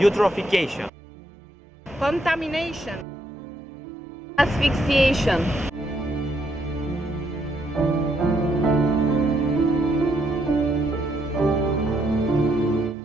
Eutrophication. Contamination. Asphyxiation.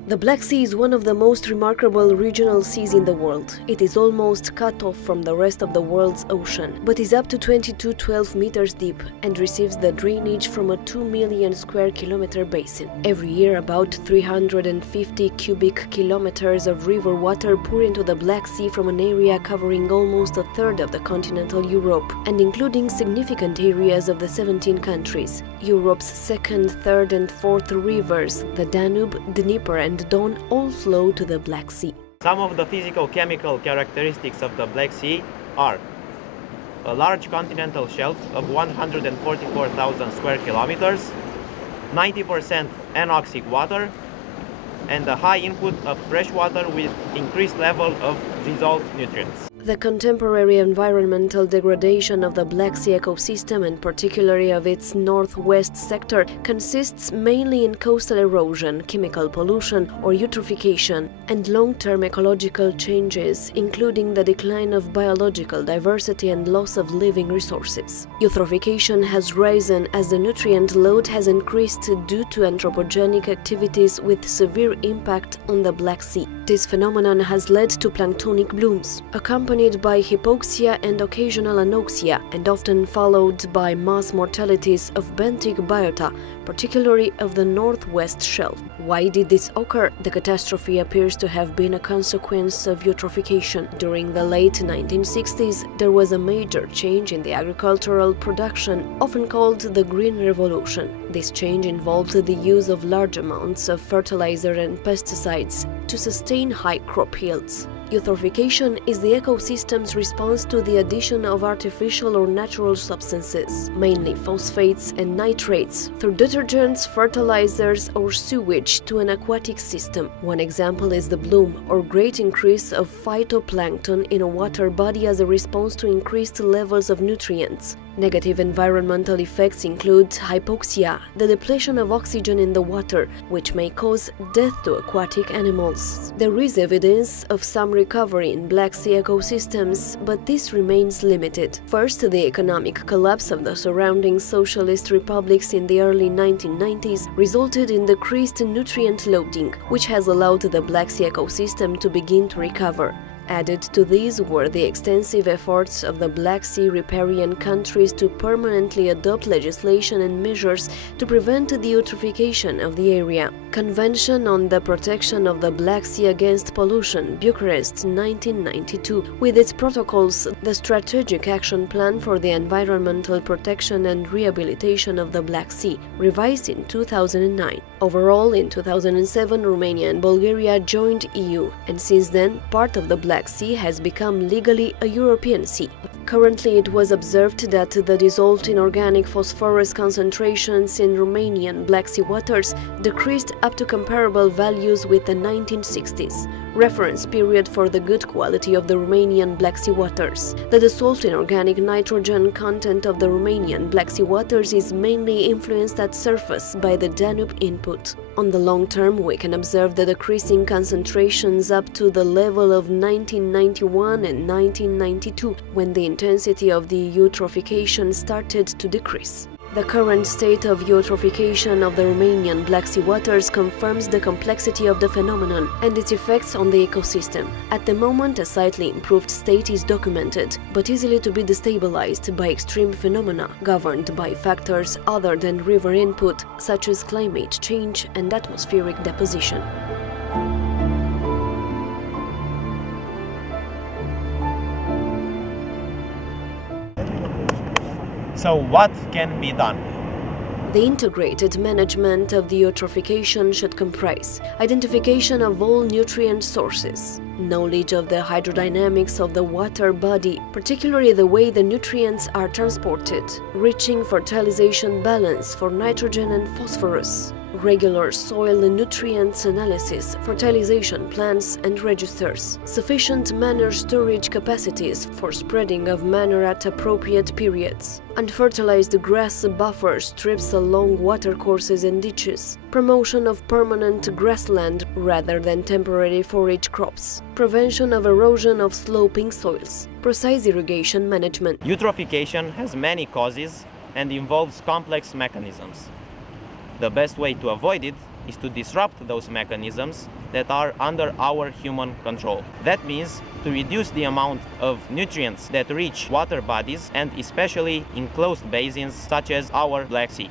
The Black Sea is one of the most remarkable regional seas in the world. It is almost cut off from the rest of the world's ocean, but is up to 2212 meters deep and receives the drainage from a 2 million square kilometer basin. Every year, about 350 cubic kilometers of river water pour into the Black Sea from an area covering almost a third of the continental Europe and including significant areas of the 17 countries. Europe's second, third and fourth rivers, the Danube, Dnieper and Don, all flow to the Black Sea. Some of the physical-chemical characteristics of the Black Sea are a large continental shelf of 144,000 square kilometers, 90% anoxic water, and a high input of fresh water with increased level of dissolved nutrients. The contemporary environmental degradation of the Black Sea ecosystem, and particularly of its northwest sector, consists mainly in coastal erosion, chemical pollution or eutrophication, and long-term ecological changes, including the decline of biological diversity and loss of living resources. Eutrophication has risen as the nutrient load has increased due to anthropogenic activities with severe impact on the Black Sea. This phenomenon has led to planktonic blooms, accompanied by hypoxia and occasional anoxia, and often followed by mass mortalities of benthic biota, particularly of the northwest shelf. Why did this occur? The catastrophe appears to have been a consequence of eutrophication. During the late 1960s, there was a major change in the agricultural production, often called the Green Revolution. This change involved the use of large amounts of fertilizer and pesticides to sustain high crop yields. Eutrophication is the ecosystem's response to the addition of artificial or natural substances, mainly phosphates and nitrates, through detergents, fertilizers or sewage to an aquatic system. One example is the bloom or great increase of phytoplankton in a water body as a response to increased levels of nutrients. Negative environmental effects include hypoxia, the depletion of oxygen in the water, which may cause death to aquatic animals. There is evidence of some recovery in Black Sea ecosystems, but this remains limited. First, the economic collapse of the surrounding socialist republics in the early 1990s resulted in decreased nutrient loading, which has allowed the Black Sea ecosystem to begin to recover. Added to these were the extensive efforts of the Black Sea riparian countries to permanently adopt legislation and measures to prevent the eutrophication of the area. Convention on the Protection of the Black Sea Against Pollution, Bucharest, 1992, with its protocols, the Strategic Action Plan for the Environmental Protection and Rehabilitation of the Black Sea, revised in 2009. Overall, in 2007, Romania and Bulgaria joined EU, and since then, part of the Black Sea has become legally a European sea. Currently, it was observed that the dissolved inorganic phosphorus concentrations in Romanian Black Sea waters decreased up to comparable values with the 1960s, reference period for the good quality of the Romanian Black Sea waters. The dissolved inorganic nitrogen content of the Romanian Black Sea waters is mainly influenced at surface by the Danube input. On the long term, we can observe the decreasing concentrations up to the level of 1991 and 1992, when the intensity of the eutrophication started to decrease. The current state of eutrophication of the Romanian Black Sea waters confirms the complexity of the phenomenon and its effects on the ecosystem. At the moment, a slightly improved state is documented, but easily to be destabilized by extreme phenomena governed by factors other than river input, such as climate change and atmospheric deposition. So what can be done? The integrated management of the eutrophication should comprise identification of all nutrient sources, knowledge of the hydrodynamics of the water body, particularly the way the nutrients are transported, reaching fertilization balance for nitrogen and phosphorus, regular soil and nutrients analysis, fertilization plans and registers, sufficient manure storage capacities for spreading of manure at appropriate periods, unfertilized grass buffer strips along watercourses and ditches, promotion of permanent grassland rather than temporary forage crops, prevention of erosion of sloping soils, precise irrigation management. Eutrophication has many causes and involves complex mechanisms. The best way to avoid it is to disrupt those mechanisms that are under our human control. That means to reduce the amount of nutrients that reach water bodies and especially enclosed basins such as our Black Sea.